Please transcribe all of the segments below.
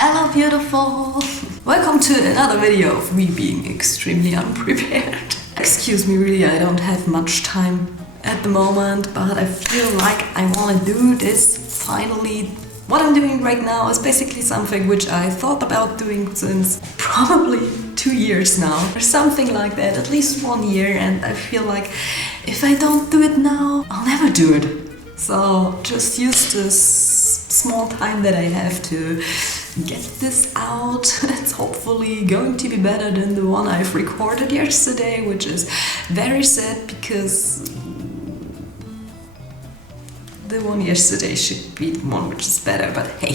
Hello beautiful! Welcome to another video of me being extremely unprepared. Excuse me, really, I don't have much time at the moment, but I feel like I want to do this finally. What I'm doing right now is basically something which I thought about doing since probably 2 years now, or something like that, at least 1 year, and I feel like if I don't do it now, I'll never do it. So just use this small time that I have to get this out. It's hopefully going to be better than the one I've recorded yesterday, which is very sad because the one yesterday should be the one which is better, but hey.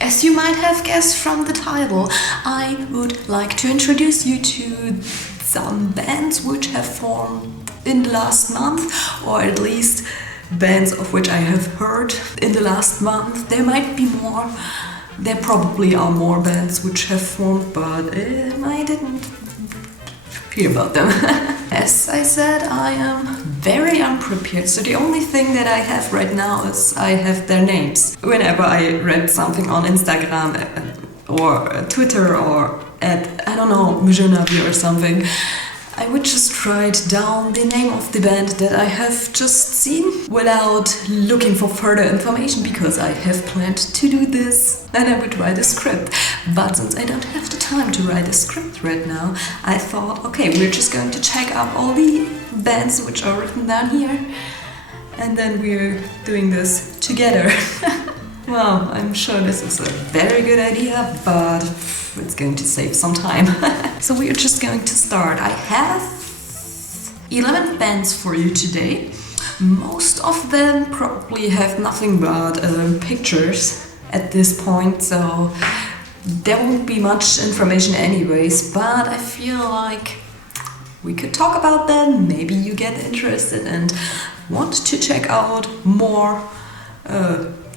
As you might have guessed from the title, I would like to introduce you to some bands which have formed in the last month, or at least bands of which I have heard in the last month. There might be more. There probably are more bands which have formed, but I didn't hear about them. As I said, I am very unprepared, so the only thing that I have right now is I have their names. Whenever I read something on Instagram or Twitter or at, I don't know, Missionavi or something, I would just write down the name of the band that I have just seen without looking for further information, because I have planned to do this and I would write a script. But since I don't have the time to write a script right now, I thought, okay, we're just going to check out all the bands which are written down here, and then we're doing this together. Well, I'm sure this is a very good idea, but it's going to save some time. So we are just going to start. I have 11 bands for you today. Most of them probably have nothing but pictures at this point, so there won't be much information anyways, but I feel like we could talk about them. Maybe you get interested and want to check out more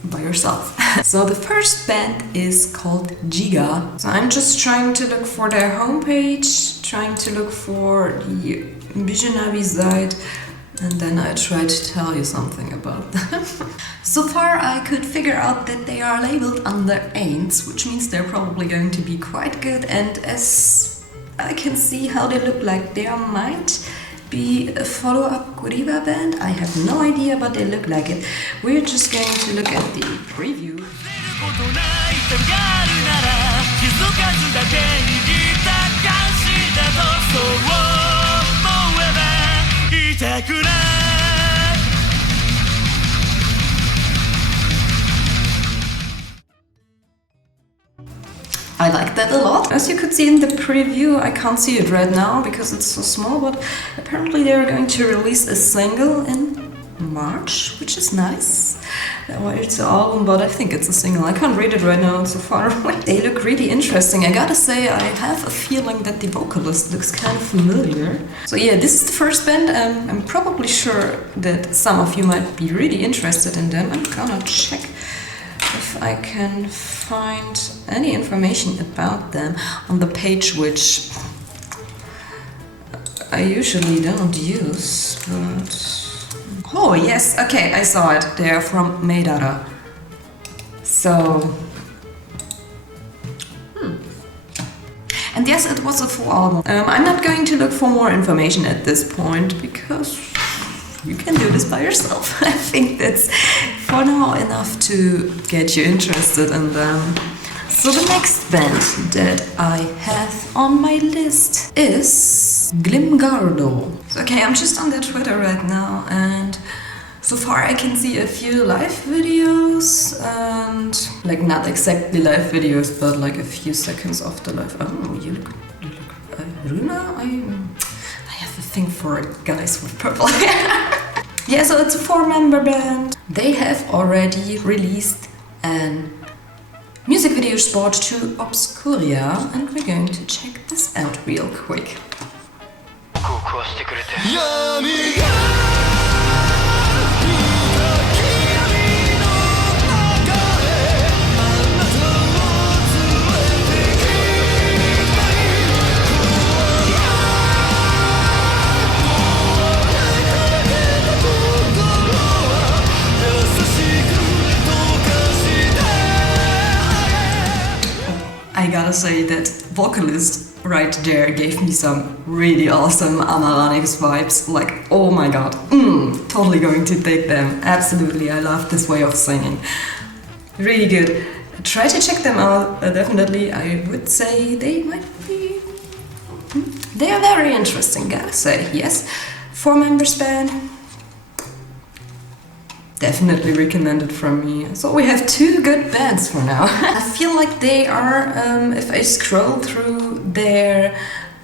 by yourself. So the first band is called Giga. So I'm just trying to look for their homepage, trying to look for the Visionavi site, and then I try to tell you something about them. So far I could figure out that they are labeled under Aints, which means they're probably going to be quite good, and as I can see how they look like, there might be a follow-up Kuriba band. I have no idea, but they look like it. We're just going to look at the preview. I like that a lot. As you could see in the preview, I can't see it right now because it's so small, but apparently they're going to release a single in March, which is nice. Well, it's an album, but I think it's a single. I can't read it right now, it's so far away. They look really interesting. I gotta say, I have a feeling that the vocalist looks kind of familiar. So yeah, this is the first band. I'm probably sure that some of you might be really interested in them. I'm gonna check if I can find any information about them on the page, which I usually don't use, but... Oh yes, okay, I saw it. They are from Meidara. So... And yes, it was a full album. I'm not going to look for more information at this point, because you can do this by yourself. I think that's for now enough to get you interested in them. So the next band that I have on my list is Glimgardo. So, okay, I'm just on their Twitter right now, and so far I can see a few live videos, and like not exactly live videos, but like a few seconds of the live. Oh, you look Runa? I have a thing for guys with purple hair. Yeah, so it's a 4-member band. They have already released an music video spot to Obscuria, and we're going to check this out real quick. I gotta say that vocalist right there gave me some really awesome Amaranix vibes. Like, oh my god, totally going to take them. Absolutely, I love this way of singing. Really good. Try to check them out, definitely. I would say they might be... They are very interesting, gotta say, yes. 4 members band. Definitely recommended from me. So we have 2 good bands for now. I feel like they are, if I scroll through their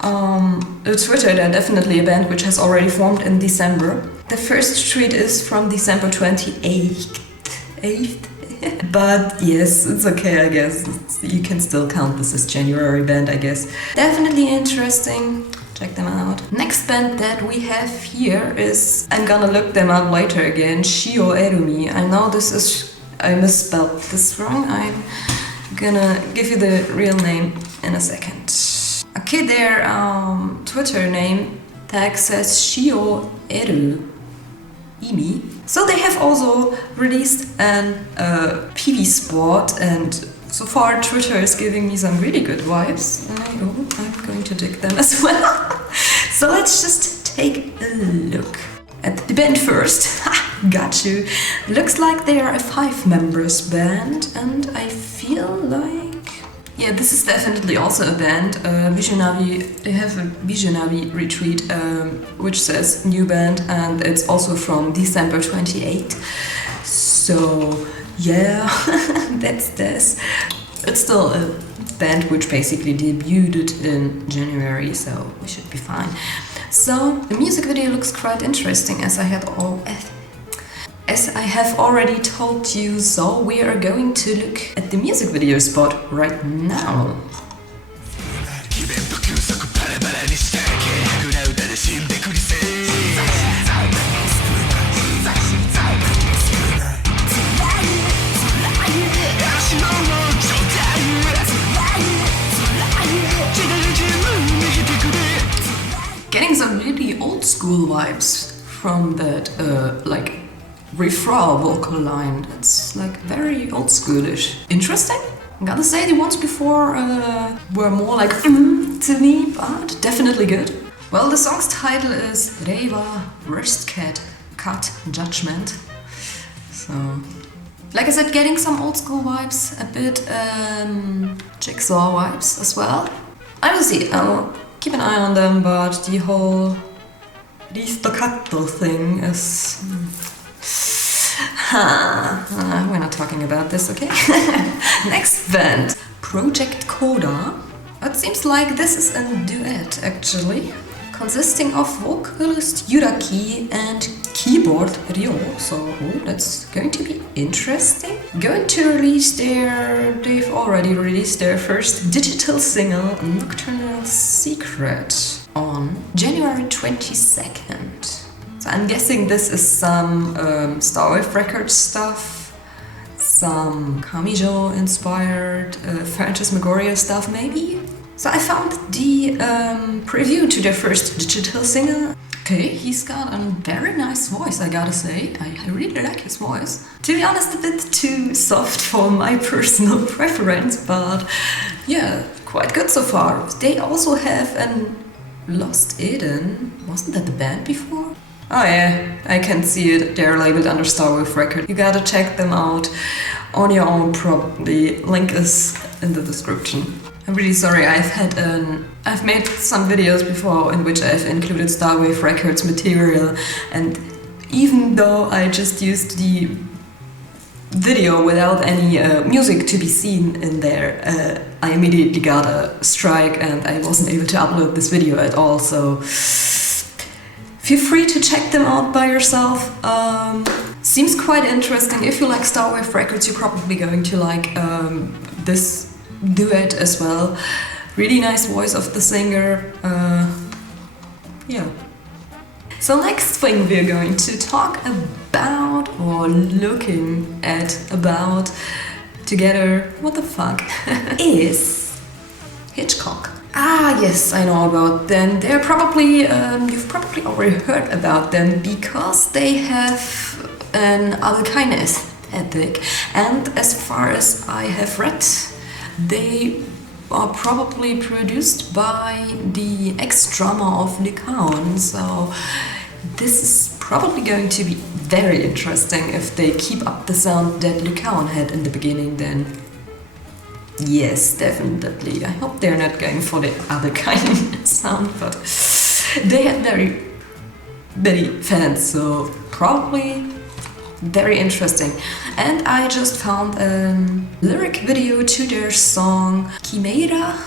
Twitter, they're definitely a band which has already formed in December. The first tweet is from December 28th. But yes, it's okay, I guess. You can still count this as January band, I guess. Definitely interesting. Check them out. Next band that we have here is, I'm gonna look them up later again, Shio Erumi. I know this is, I misspelled this wrong. I'm gonna give you the real name in a second. Okay, their Twitter name tag says Shio Eru Imi. So they have also released an PV spot, and so far Twitter is giving me some really good vibes. I'm going to dig them as well. So let's just take a look at the band first. Got you. Looks like they are a 5 members band, and I feel like... Yeah, this is definitely also a band. Visionavi, they have a Visionavi retweet which says new band, and it's also from December 28th. So yeah, that's this. It's still a band which basically debuted in January, so we should be fine. So the music video looks quite interesting, as I have already told you, so we are going to look at the music video spot right now. Getting some really old school vibes from that, like, refrain vocal line. That's like very old schoolish. Interesting. I gotta say, the ones before were more like to me, but definitely good. Well, the song's title is Reiwa Worst Cut Judgment. So, like I said, getting some old school vibes, a bit Jigsaw vibes as well. I will see. I'll keep an eye on them, but the whole ristoccato thing is... we're not talking about this, okay? Next band, Project Coda. It seems like this is a duet, actually, consisting of vocalist Yuraki and keyboard Ryo. So that's going to be interesting. They've already released their first digital single, Nocturnal Secret, on January 22nd. I'm guessing this is some Starwave Records stuff, some Kamijo inspired Phantasmagoria stuff maybe. So I found the preview to their first digital single. Okay, he's got a very nice voice, I gotta say. I really like his voice. To be honest, a bit too soft for my personal preference, but yeah, quite good so far. They also have an Lost Eden. Wasn't that the band before? Oh yeah, I can see it. They're labeled under Starwave Records. You gotta check them out on your own probably. Link is in the description. I'm really sorry, I've made some videos before in which I've included Starwave Records material, and even though I just used the video without any music to be seen in there, I immediately got a strike and I wasn't able to upload this video at all, so feel free to check them out by yourself. Seems quite interesting. If you like Starwave Records, you're probably going to like this duet as well. Really nice voice of the singer. Yeah. So next thing we're going to talk about, or looking at about together, what the fuck, is Hitchcock. Ah, yes, I know about them. They're probably, you've probably already heard about them because they have an keine aesthetic, and as far as I have read, they are probably produced by the ex-drummer of Lycaon, so this is probably going to be very interesting if they keep up the sound that Lycaon had in the beginning then. Yes, definitely. I hope they're not going for the other kind of sound, but they had very many fans, so probably very interesting. And I just found a lyric video to their song Chimera,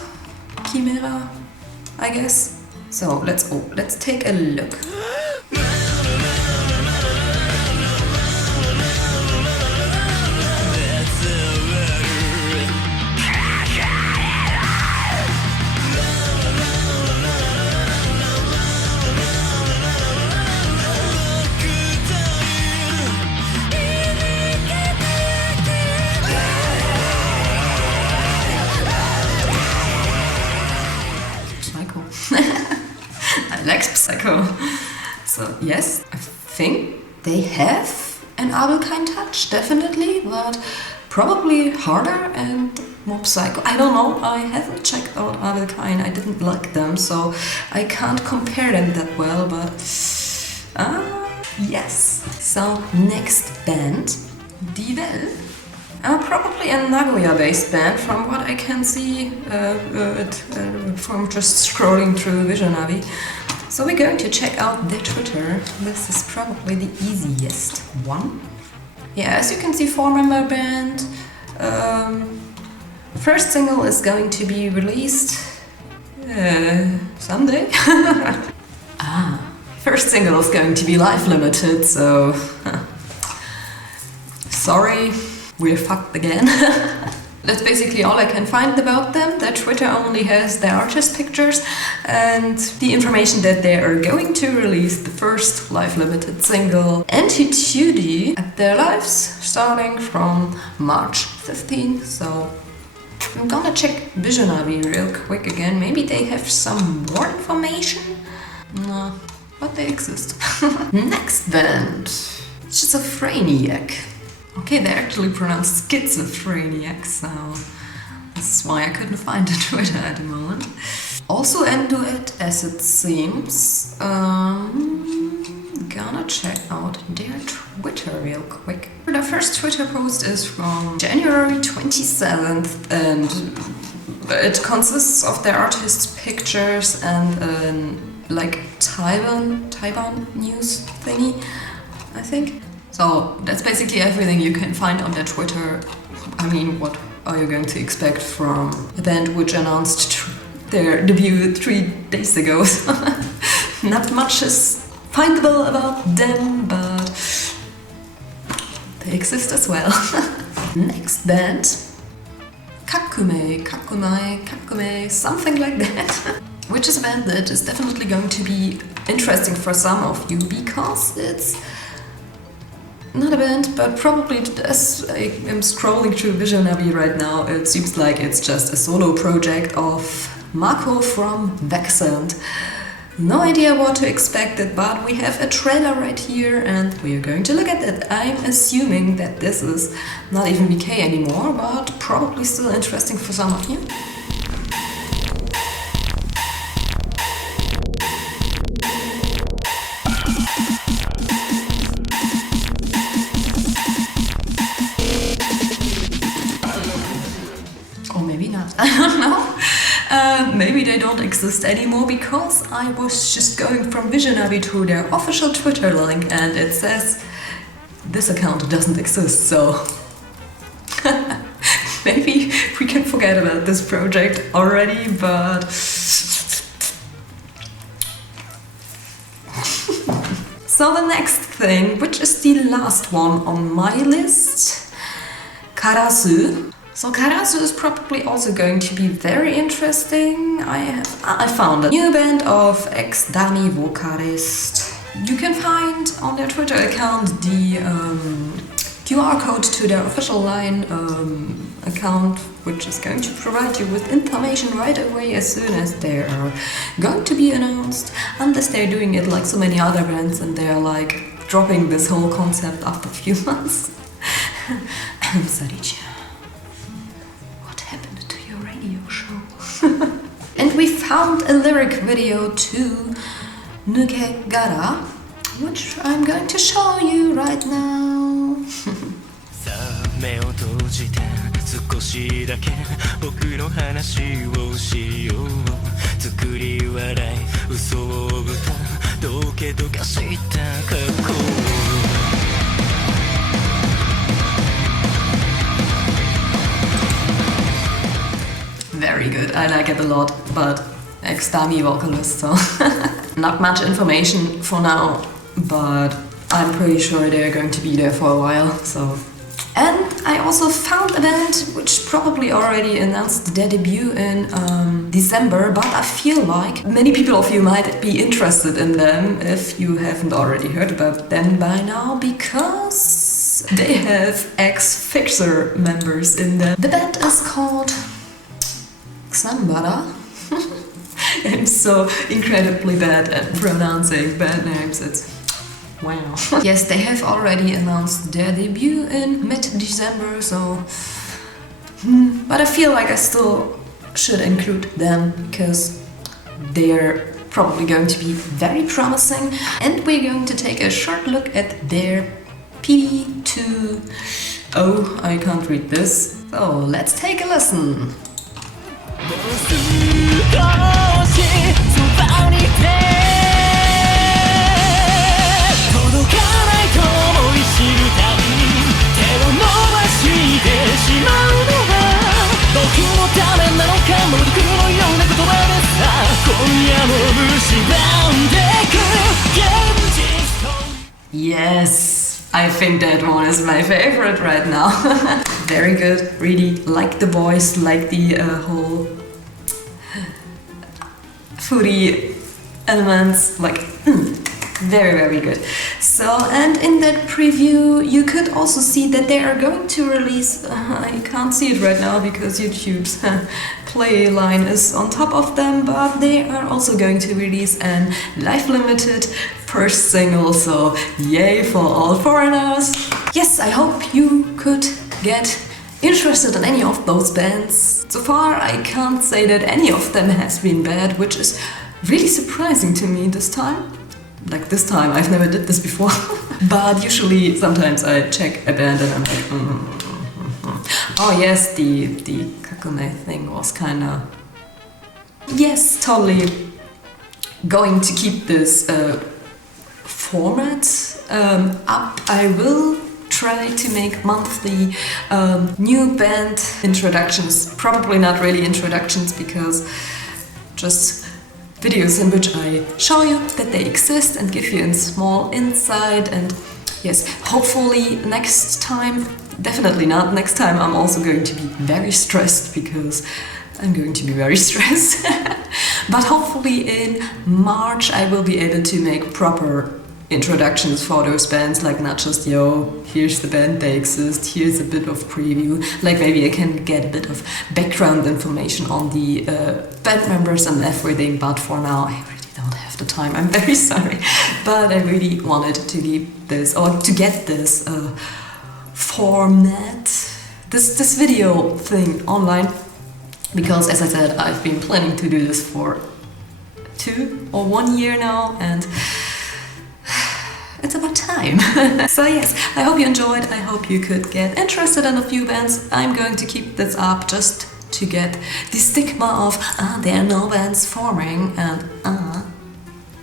I guess. So let's take a look. I like Psycho. So yes, I think they have an Abelkind touch, definitely, but probably harder and more psycho. I don't know, I haven't checked out Abelkind, I didn't like them, so I can't compare them that well, but yes. So next band, Die Welt. Probably a Nagoya-based band, from what I can see from just scrolling through Visionavi. So we're going to check out their Twitter. This is probably the easiest one. Yeah, as you can see, 4-member band. First single is going to be released someday. First single is going to be life limited, so sorry. We're fucked again. That's basically all I can find about them. Their Twitter only has their artist pictures and the information that they are going to release the first live limited single Entitude at their lives starting from March 15th. So I'm gonna check Visionavi real quick again. Maybe they have some more information. No, but they exist. Next band, Schizophrenic. Okay, they actually pronounced schizophrenic, so this is why I couldn't find a Twitter at the moment. Also a duet, as it seems. Gonna check out their Twitter real quick. Their first Twitter post is from January 27th, and it consists of their artist's pictures and like Taiwan news thingy, I think. So that's basically everything you can find on their Twitter. I mean, what are you going to expect from a band which announced their debut 3 days ago? Not much is findable about them, but they exist as well. Next band, Kakume, something like that. Which is a band that is definitely going to be interesting for some of you, because it's not a band, but probably as I am scrolling through Visionavi right now, it seems like it's just a solo project of Marco from Vexant. No idea what to expect it, but we have a trailer right here and we are going to look at it. I'm assuming that this is not even VK anymore, but probably still interesting for some of you. I don't know. Maybe they don't exist anymore, because I was just going from Visionavi to their official Twitter link and it says this account doesn't exist, so maybe we can forget about this project already, but so the next thing, which is the last one on my list, Cadastre. So Cadastre is probably also going to be very interesting. I found a new band of ex-Dani vocalist. You can find on their Twitter account the QR code to their official line account, which is going to provide you with information right away as soon as they are going to be announced, unless they're doing it like so many other bands and they're like dropping this whole concept after a few months. Sidechannel. What happened to your radio show? And we found a lyric video to Nukegara, which I'm going to show you right now. さあ目を閉じて少しだけ僕の話をしよう作り笑い嘘を歌うどけどかした過去 Very good, I like it a lot, but ex-dummy vocalist, so not much information for now, but I'm pretty sure they're going to be there for a while, so. And I also found a band which probably already announced their debut in December, but I feel like many people of you might be interested in them if you haven't already heard about them by now, because they have ex-Fixer members in them. The band is called Bodda. I'm so incredibly bad at pronouncing band names, it's wow. Yes, they have already announced their debut in mid-December, so... But I feel like I still should include them, because they're probably going to be very promising. And we're going to take a short look at their PB2... Oh, I can't read this. So, let's take a listen. もう少しそばにいて届かないと思い知るたびに手を伸ばしてしまうのは僕のためなのかも僕のような言葉でさ今夜も蝕んでく現実と Yes, I think that one is my favorite right now. Very good, really like the voice, like the whole foodie elements, like very, very good. So, and in that preview you could also see that they are going to release, you can't see it right now because YouTube's play line is on top of them, but they are also going to release an live limited first single, so yay for all foreigners. Yes, I hope you could get interested in any of those bands. So far I can't say that any of them has been bad, which is really surprising to me this time. Like this time, I've never did this before. But usually sometimes I check a band and I'm like Oh yes, the Kakune thing was kinda... Yes, totally going to keep this format up. I will try to make monthly new band introductions. Probably not really introductions, because just videos in which I show you that they exist and give you a small insight. And yes, hopefully next time, definitely not next time, I'm also going to be very stressed, because I'm going to be very stressed. But hopefully in March I will be able to make proper introductions for those bands, like not just, yo, here's the band, they exist, here's a bit of preview, like maybe I can get a bit of background information on the band members and everything, but for now I really don't have the time, I'm very sorry. But I really wanted to keep this, or to get this format, this video thing online, because as I said, I've been planning to do this for 2 or 1 year now, and it's about time. So yes, I hope you enjoyed, I hope you could get interested in a few bands. I'm going to keep this up just to get the stigma of there are no bands forming, and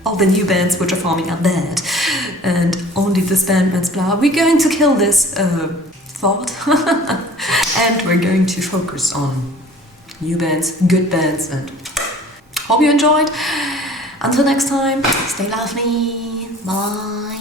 all the new bands which are forming are bad, and only this band bands blah. We're going to kill this thought and we're going to focus on new bands, good bands, and hope you enjoyed. Until next time, stay lovely, bye.